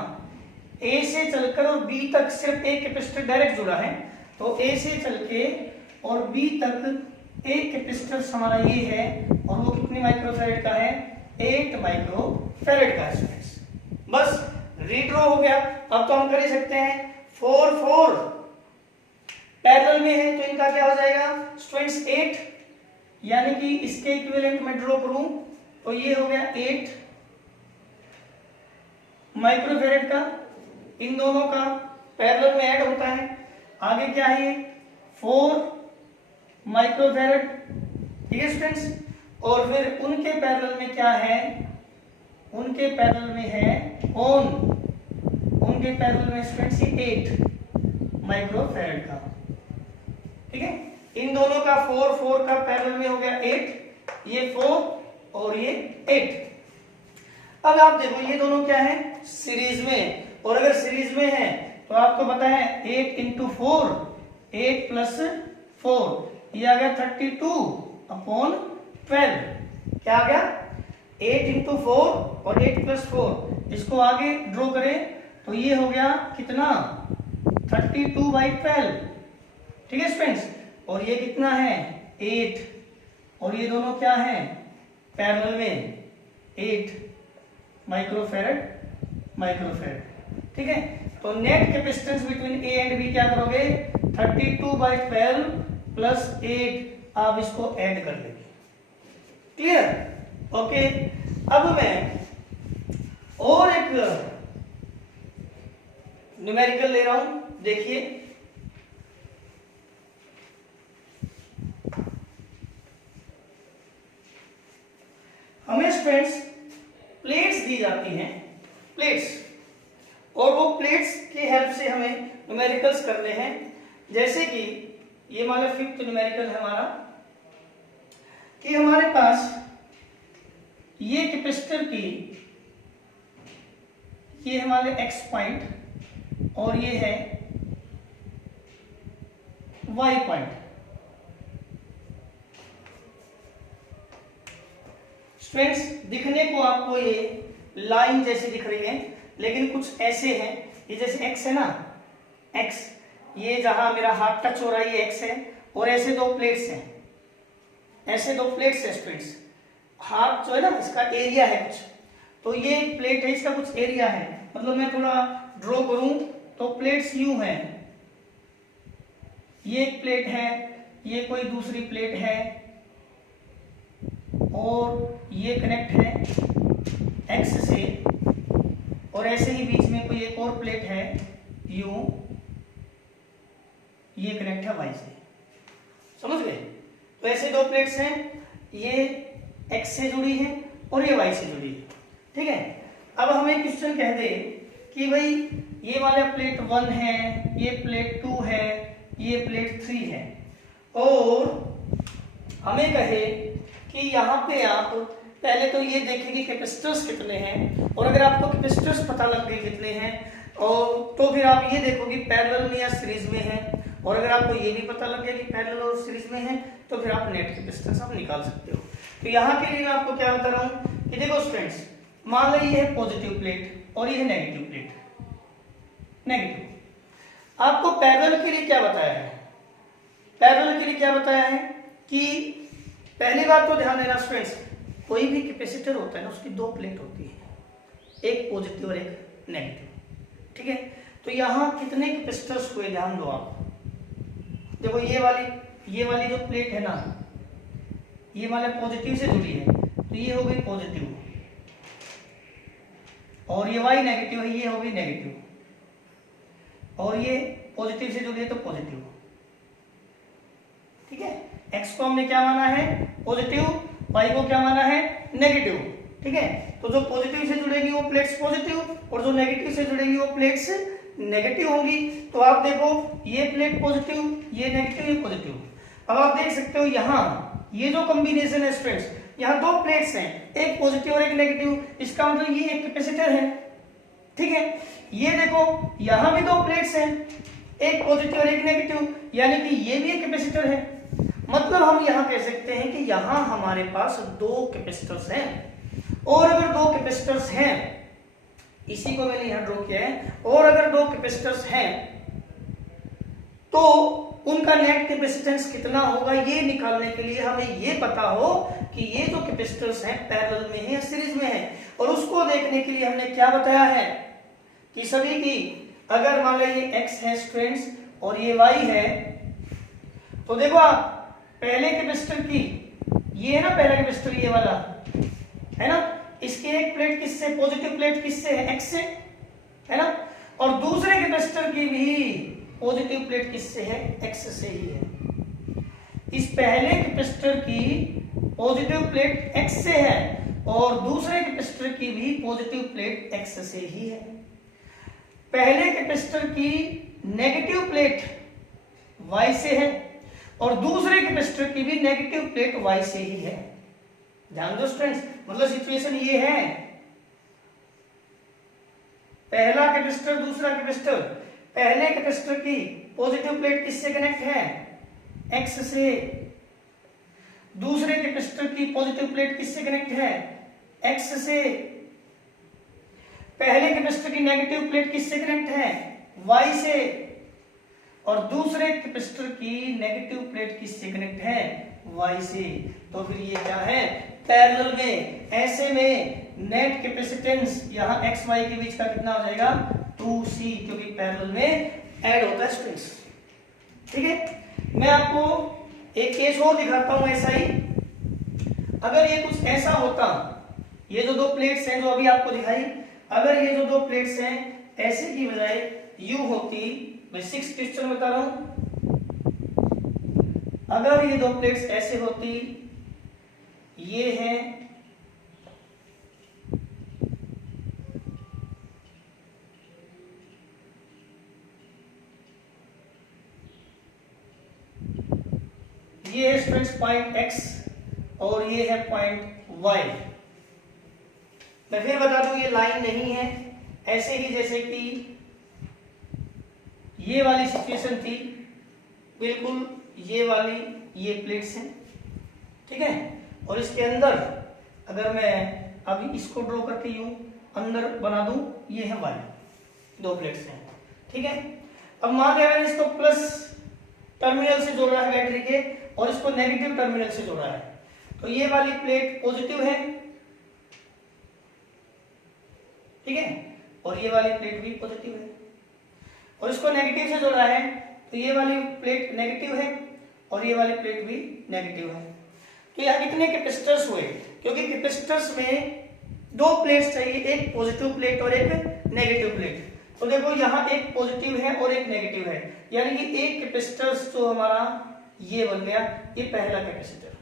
ए से चलकर और बी तक सिर्फ एक कैपेसिटर डायरेक्ट जुड़ा है, तो ए से चल के और बी तक एक कैपेसिटर हमारा ये है, और वो कितने माइक्रोफैरड का है 8 माइक्रोफैरड का है। बस रीड्रॉ हो गया। अब तो हम कर ही सकते हैं, 4 पैरेलल में है तो इनका क्या हो जाएगा स्टूडेंट्स 8, यानी कि इसके इक्विवेलेंट में ड्रॉ करूं तो ये हो गया 8 माइक्रोफैरड का, इन दोनों का पैरेलल में ऐड होता है। आगे क्या है 4 माइक्रोफैरड, ठीक है स्टूडेंट्स। और फिर उनके पैरेलल में क्या है, उनके पैरेलल में है उनके पैरेलल में स्टूडेंट्स 8 माइक्रोफैरड का, ठीक है। इन दोनों का 4 का पैरेलल में हो गया 8, ये 4 और ये 8। अब आप देखो ये दोनों क्या है सीरीज में, और अगर सीरीज में है तो आपको पता है 8 × 4 8 + 4 ये आ गया 32/12। क्या आ गया 8 × 4 और 8 + 4, इसको आगे ड्रॉ करें तो ये हो गया कितना 32/12, ठीक है स्टूडेंट्स। और ये कितना है 8, और ये दोनों क्या है पैरेलल में 8 माइक्रोफैरड, ठीक है। तो net capacitance between A and B क्या करोगे 32/12 + 8, आप इसको ऐड कर लेंगे, क्लियर, ओके। अब मैं और एक न्यूमेरिकल ले रहा हूं, देखिए हमें स्टूडेंट्स प्लेट्स दी जाती हैं, प्लेट्स, और वो प्लेट्स की हेल्प से हमें न्यूमेरिकल्स करने हैं। जैसे कि ये हमारा 5th न्यूमेरिकल है हमारा, कि हमारे पास ये कैपेसिटर की ये हमारे एक्स पॉइंट और ये है वाई पॉइंट। स्टूडेंट्स दिखने को आपको ये लाइन जैसी दिख रही है, लेकिन कुछ ऐसे हैं, ये जैसे एक्स है ना, एक्स, ये जहां मेरा हाथ टच हो रहा है ये एक्स है, और ऐसे दो प्लेट्स हैं, ऐसे दो प्लेट्स है स्टूडेंट्स, हाफ जो है ना इसका एरिया है कुछ, तो ये प्लेट है, इसका कुछ एरिया है, मतलब मैं थोड़ा ड्रॉ करूं तो प्लेट्स यूं है, ये एक प्लेट है, ये कोई दूसरी प्लेट है, और ये कनेक्ट है एक्स से, और ऐसे ही बीच में कोई एक और प्लेट है यूं, ये कनेक्ट है वाई से, समझ गए। तो ऐसे दो प्लेट्स हैं, ये एक्स से जुड़ी है और ये वाई से जुड़ी है, ठीक है। अब हमें क्वेश्चन कह दे कि भाई ये वाला प्लेट 1 है, ये प्लेट 2 है, ये प्लेट 3 है, और हमें कहे कि यहाँ पे आप पहले तो ये देखें कि कैपेसिटर्स कितने हैं, और अगर आपको कैपेसिटर्स पता लग गए कितने हैं, और तो फिर आप ये देखो कि पैरेलल में या सीरीज में है, और अगर आपको ये भी पता लग गया कि पैरेलल और सीरीज में है, तो फिर आप नेट कैपेसिटेंस आप निकाल सकते हो। तो यहाँ के लिए मैं आपको क्या बता रहा हूँ कि देखो स्टूडेंट्स, मान लो ये है पॉजिटिव प्लेट और ये है नेगेटिव प्लेट, नेगेटिव। आपको पैरेलल के लिए क्या बताया है, पैरेलल के लिए क्या बताया है कि पहली बात तो ध्यान देना स्टूडेंट्स, कोई भी कैपेसिटर होता है ना उसकी दो प्लेट होती है, एक पॉजिटिव और एक नेगेटिव, ठीक है। तो यहाँ कितने कैपेसिटर्स हुए ध्यान दो आप, देखो ये वाली जो प्लेट है ना, ये वाला पॉजिटिव से जुड़ी है, तो ये हो गई पॉजिटिव, और ये वाली नेगेटिव है, ये हो गई नेगेटिव, और ये पॉजिटिव से जुड़ी है तो पॉजिटिव, ठीक है। एक्स को हमने क्या माना है पॉजिटिव, वाई को क्या माना है नेगेटिव, ठीक है। तो जो पॉजिटिव से जुड़ेगी वो प्लेट्स पॉजिटिव, और जो नेगेटिव से जुड़ेगी वो प्लेट्स नेगेटिव होंगी। तो आप देखो ये प्लेट पॉजिटिव, ये नेगेटिव, ये पॉजिटिव। अब आप देख सकते हो यहाँ ये जो कॉम्बिनेशन है स्टूडेंट्स, यहाँ दो प्लेट्स हैं, एक पॉजिटिव और एक नेगेटिव, इसका मतलब ये एक कैपेसिटर है, ठीक है। ये देखो यहाँ भी दो प्लेट्स हैं, एक पॉजिटिव और एक नेगेटिव, यानी कि ये भी एक कैपेसिटर है। मतलब हम यहाँ कह सकते हैं कि यहाँ हमारे पास दो कैपेसिटर्स हैं, और अगर दो कैपेसिटर्स हैं, इसी को मैंने यहाँ ड्रॉ किया है, और अगर दो कैपेसिटर्स हैं तो उनका नेट कैपेसिटेंस कितना होगा, ये निकालने के लिए हमें ये पता हो कि ये जो कैपेसिटर्स हैं पैरेलल में है या सीरीज में है। और उसको देखने के लिए हमने क्या बताया है कि सभी की अगर मान लो ये x है स्टूडेंट्स और ये y है, तो देखो आप पहले कैपेसिटर की, ये है ना पहला कैपेसिटर, ये वाला है ना, इसकी एक प्लेट किससे, पॉजिटिव प्लेट किससे है, x से, है ना, और दूसरे कैपेसिटर की भी पॉजिटिव प्लेट किससे है, x से ही है। इस पहले कैपेसिटर की पॉजिटिव प्लेट x से है और दूसरे कैपेसिटर की भी पॉजिटिव प्लेट x से ही है। पहले कैपेसिटर की नेगेटिव प्लेट y से है और दूसरे कैपेसिटर की भी नेगेटिव प्लेट y से ही है। ध्यान दो स्टूडेंट्स, मतलब सिचुएशन ये है, पहला कैपेसिटर दूसरा कैपेसिटर, पहले कैपेसिटर की पॉजिटिव प्लेट किससे कनेक्ट है, x से, दूसरे कैपेसिटर की पॉजिटिव प्लेट किससे कनेक्ट है, x से, पहले कैपेसिटर की नेगेटिव प्लेट किससे कनेक्ट है, y से, और दूसरे कैपेसिटर की नेगेटिव प्लेट किससे कनेक्ट है, y से। तो फिर ये क्या है, पैरेलल में। ऐसे में नेट कैपेसिटेंस यहाँ x y के बीच का कितना हो जाएगा, 2c, क्योंकि पैरेलल में ऐड होता है स्ट्रिंग्स, ठीक है। मैं आपको एक केस और दिखाता हूं ऐसा ही। अगर ये कुछ ऐसा होता, ये जो दो प्लेट्स हैं जो अभी आपको दिखाई, अगर ये जो दो प्लेट्स हैं ऐसे की बजाय यू होती, मैं 6 क्वेश्चन बता रहा हूं, अगर ये दो प्लेट्स ऐसे होती, ये है स्टूडेंट्स पॉइंट x और ये है पॉइंट y। मैं फिर बता दूं ये लाइन नहीं है, ऐसे ही जैसे कि ये वाली सिचुएशन थी, बिल्कुल ये वाली ये प्लेट्स हैं, ठीक है। और इसके अंदर अगर मैं अभी इसको ड्रॉ करके यूं अंदर बना दूं, ये है y, दो प्लेट्स हैं, ठीक है। अब मान लिया मैंने इसको प्लस टर्मिनल से जोड़ा है बैटरी के और इसको नेगेटिव टर्मिनल से जोड़ा है, तो ये वाली प्लेट पॉजिटिव है, ठीक है, और ये वाली प्लेट भी पॉजिटिव है, और इसको नेगेटिव से जोड़ा है तो ये वाली प्लेट नेगेटिव है और ये वाली प्लेट भी नेगेटिव है। तो यहाँ कितने कैपेसिटर्स हुए, क्योंकि कैपेसिटर्स में दो प्लेट्स चाहिए, एक पॉजिटिव प्लेट और एक नेगेटिव प्लेट। तो देखो यहाँ एक पॉजिटिव है और एक नेगेटिव है, यानी कि एक कैपेसिटर्स जो हमारा ये बन गया, ये पहला कैपेसिटर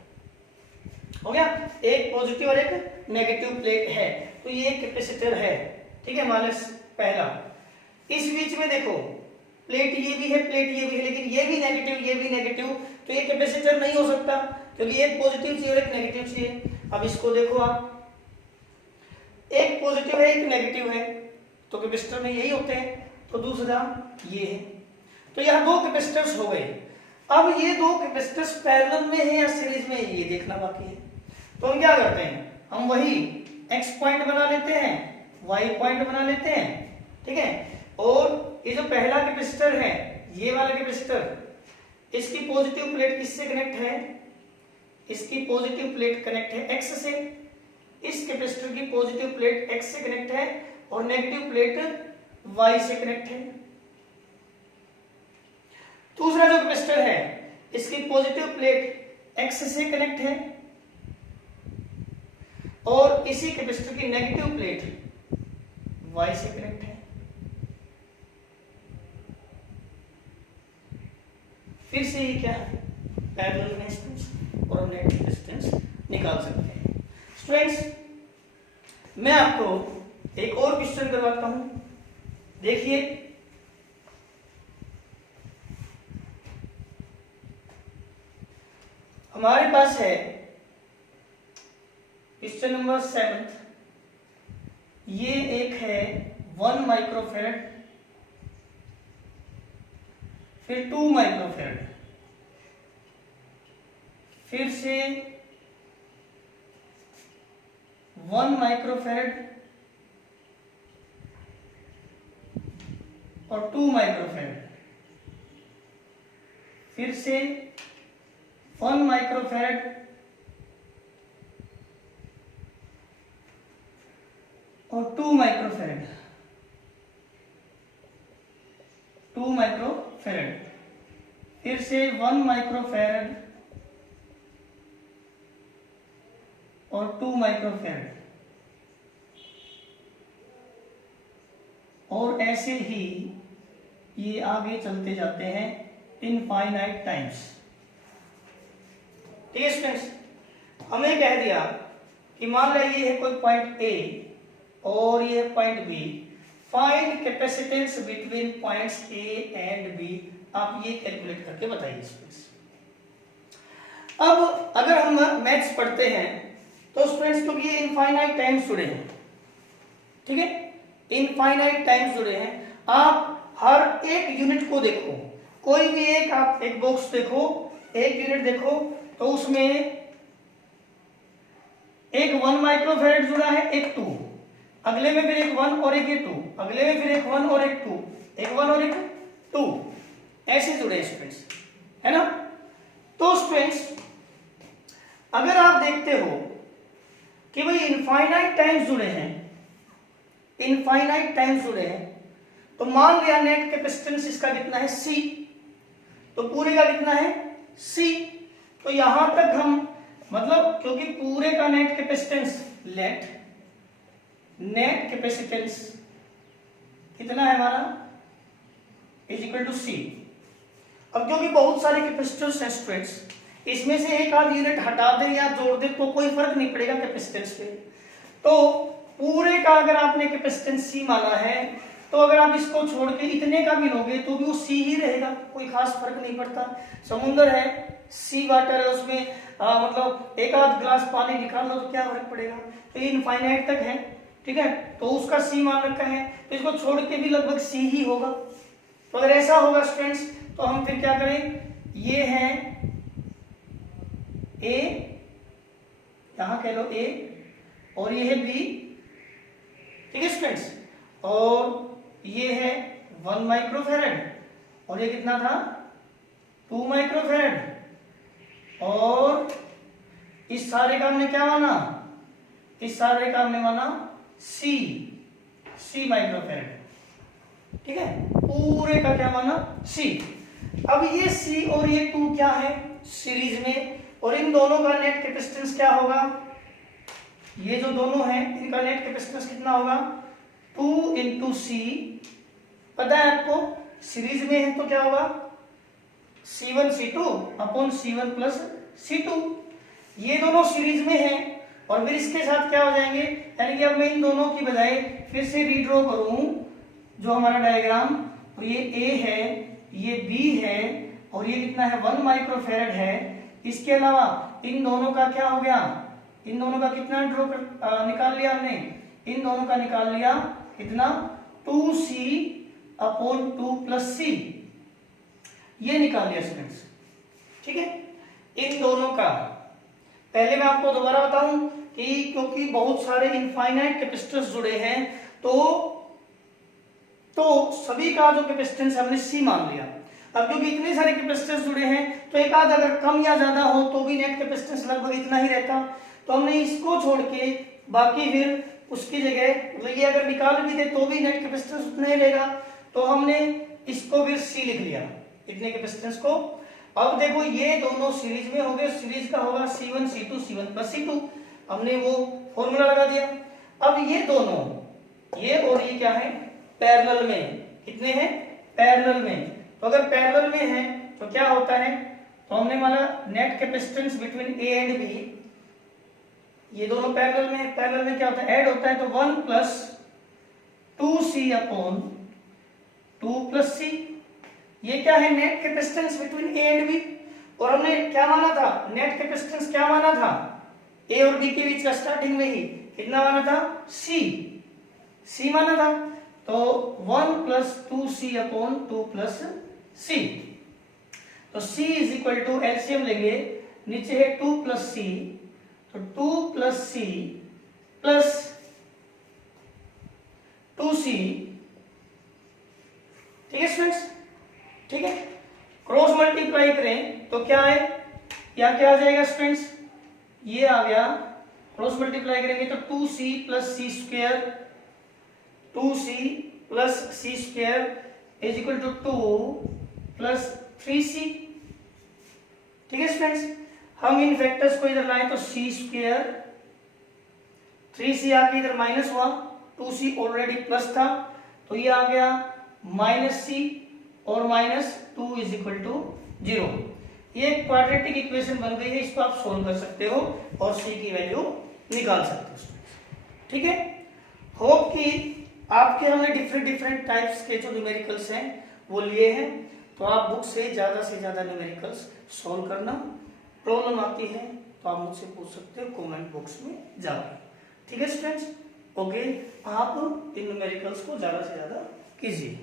हो गया, एक पॉजिटिव और एक नेगेटिव प्लेट है, तो ये कैपेसिटर है, ठीक है, माइनस पहला। इस बीच में देखो प्लेट ये भी है, प्लेट ये भी है, लेकिन ये भी नेगेटिव ये भी नेगेटिव, तो ये कैपेसिटर नहीं हो सकता, क्योंकि एक पॉजिटिव चाहिए और एक नेगेटिव चाहिए। अब इसको देखो आप, एक पॉजिटिव है एक नेगेटिव है, तो कैपेसिटर में यही होते हैं, तो दूसरा ये है, तो यहाँ दो कैपेसिटर्स हो गए। अब ये दो कैपेसिटर्स पैरेलल में है या सीरीज में है, ये देखना बाकी है। तो हम क्या करते हैं, हम वही x पॉइंट बना लेते हैं, y पॉइंट बना लेते हैं, ठीक है, और ये जो पहला कैपेसिटर है, ये वाला कैपेसिटर, इसकी पॉजिटिव प्लेट किससे कनेक्ट है, इसकी पॉजिटिव प्लेट कनेक्ट है x से, इस कैपेसिटर की पॉजिटिव प्लेट x से कनेक्ट है और नेगेटिव प्लेट y से कनेक्ट है। दूसरा जो कैपेसिटर है, इसकी पॉजिटिव प्लेट x से कनेक्ट है और इसी कैपेसिटर की नेगेटिव प्लेट y से कनेक्ट है। फिर से ये क्या है, पैरेलल रेजिस्टेंस, और हम नेट रेजिस्टेंस निकाल सकते हैं। स्टूडेंट्स, मैं आपको एक और क्वेश्चन करवाता हूं, देखिए हमारे पास है क्वेश्चन नंबर 7, ये एक है 1 माइक्रोफैरड, फिर 2 माइक्रोफैरड, फिर से 1 माइक्रोफैरड और 2 माइक्रोफैरड, फिर से 1 माइक्रोफैरड और 2 माइक्रोफैरड, 2 माइक्रोफैरड, फिर से 1 माइक्रोफैरड और 2 माइक्रोफैरड, और ऐसे ही ये आगे चलते जाते हैं इनफाइनाइट टाइम्स। ठीक है स्टूडेंट्स, हमें कह दिया कि मान लिया ये है कोई पॉइंट ए और ये है point B, find capacitance between points A and B. आप ये कैलकुलेट करके बताइए स्टूडेंट्स। अब अगर हम मैथ्स पढ़ते हैं तो स्टूडेंट्स, क्योंकि ये इनफाइनाइट टाइम्स जुड़े हैं, ठीक है, इनफाइनाइट टाइम्स जुड़े हैं, आप हर एक यूनिट को देखो, कोई भी एक आप एक बॉक्स देखो, एक यूनिट देखो, तो उसमें एक 1 माइक्रोफैरड जुड़ा है, एक 2, अगले में फिर एक 1 और एक 2, अगले में फिर एक 1 और एक 2, एक 1 और एक 2, ऐसे जुड़े स्टूडेंट्स, है ना। तो स्टूडेंट्स, अगर आप देखते हो कि भाई इनफाइनाइट टाइम्स जुड़े हैं, इनफाइनाइट टाइम्स जुड़े हैं, तो मान लिया नेट कैपेसिटेंस इसका कितना है C, तो पूरे का कितना है C। तो यहां तक हम मतलब, क्योंकि पूरे का नेट कैपेसिटेंस नेट कैपेसिटेंस कितना है हमारा, इज इक्वल टू C। अब क्योंकि बहुत सारे कैपेसिटर्स हैं स्टूडेंट्स, इसमें से एक आध यूनिट हटा दे या जोड़ दे तो कोई फर्क नहीं पड़ेगा कैपेसिटेंस पे। तो पूरे का अगर आपने कैपेसिटेंस C माना है, तो अगर आप इसको छोड़ के इतने का भी लोगे तो भी वो C ही रहेगा, कोई खास फर्क नहीं पड़ता। समुंदर है, सी वाटर है, उसमें मतलब एक आध गिलास पानी निकाल लो तो क्या फर्क पड़ेगा। तो ये इनफाइनाइट तक है, ठीक है, तो उसका C मान रखा है, तो इसको छोड़ के भी लगभग C ही होगा। तो अगर ऐसा होगा स्टूडेंट्स, तो हम फिर क्या करें, ये है A, यहां कह लो A, और ये है B, ठीक है स्टूडेंट्स, और ये है 1 माइक्रोफैरड और ये कितना था 2 माइक्रोफैरड, और इस सारे का हमने क्या माना, इस सारे का हमने माना सी माइक्रोफैराड, ठीक है, पूरे का क्या माना सी। अब ये सी और ये 2 क्या है सीरीज में, और इन दोनों का नेट कैपेसिटेंस क्या होगा, ये जो दोनों हैं इनका नेट कैपेसिटेंस कितना होगा 2 इंटू सी, पता है आपको सीरीज में है तो क्या होगा C1 C2 upon C1 plus C2, ये दोनों सीरीज में हैं और फिर इसके साथ क्या हो जाएंगे, यानी कि अब मैं इन दोनों की बजाय फिर से रीड्रॉ करूं जो हमारा डायग्राम, और ये A है, ये B है और ये कितना है 1 माइक्रोफैरड है। इसके अलावा इन दोनों का क्या हो गया, इन दोनों का कितना निकाल लिया हमने, इन दोनों का निकाल लिया कितना 2C अपॉन 2 प्लस सी, ये निकाल लिया स्टूडेंट्स, ठीक है। इन दोनों का पहले मैं आपको दोबारा बताऊं कि क्योंकि बहुत सारे इनफाइनाइट कैपेसिटर्स जुड़े हैं तो सभी का जो कैपेसिटेंस हमने सी मान लिया। अब क्योंकि इतने सारे कैपेसिटर्स जुड़े हैं तो एक आध अगर कम या ज्यादा हो तो भी नेट कैपेसिटेंस लगभग इतना ही रहता, तो हमने इसको छोड़ के बाकी फिर उसकी जगह मतलब ये अगर निकाल भी दे तो भी नेट कैपेसिटेंस उतना ही रहेगा, तो हमने इसको फिर सी लिख लिया इतने कैपेसिटेंस को। अब देखो ये दोनों सीरीज में हो गए, सीरीज का होगा C1 C2 C1 plus C2, हमने वो फॉर्मूला लगा दिया। अब ये दोनों ये और ये क्या है पैरेलल में, कितने हैं पैरेलल में, तो अगर पैरेलल में है तो क्या होता है, तो हमने माना net capacitance between A and B, ये दोनों पैरेलल में है, पैरेलल में क्या होता है ऐड होता है, तो 1 प्लस 2C अपॉन 2 प्लस सी, ये क्या है net capacitance between A and B, और हमने क्या माना था नेट कैपेसिटेंस क्या माना था A और B के बीच का स्टार्टिंग में ही कितना माना था C माना था, तो 1 plus 2C upon 2 plus C, तो C is equal to LCM लेंगे, नीचे है 2 प्लस सी, तो 2 प्लस सी प्लस 2C, ठीक है स्टूडेंट्स, ठीक है। क्रॉस मल्टीप्लाई करें तो क्या है, या क्या आ जाएगा स्टूडेंट्स, ये आ गया, क्रॉस मल्टीप्लाई करेंगे तो 2C plus C square, 2C plus C square is equal to 2 plus 3C, ठीक है स्टूडेंट्स। हम इन फैक्टर्स को इधर लाएं तो C स्क्वायर 3C आके इधर माइनस हुआ, 2C ऑलरेडी प्लस था तो ये आ गया माइनस C और माइनस 2 इज इक्वल टू 0। ये क्वाड्रेटिक इक्वेशन बन गई है, इसको आप सोल्व कर सकते हो और C की वैल्यू निकाल सकते हो, ठीक है। होप कि आपके हमने डिफरेंट टाइप्स के जो न्यूमेरिकल्स हैं वो लिए हैं, तो आप बुक से ज्यादा न्यूमेरिकल्स सॉल्व करना, प्रॉब्लम आती है तो आप मुझसे पूछ सकते हो कमेंट बॉक्स में जाके, ठीक है स्टूडेंट्स। ओके, आप इन न्यूमेरिकल्स को ज्यादा से ज्यादा कीजिए।